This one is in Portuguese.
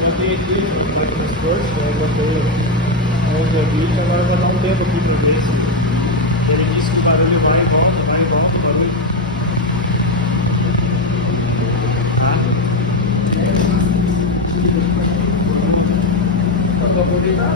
não tem aqui, vai para as coisas, eu botei onde eu vi, agora vai dar um tempo aqui para ver se ele disse que o barulho vai e volta o barulho. Tá? Acabou de dar,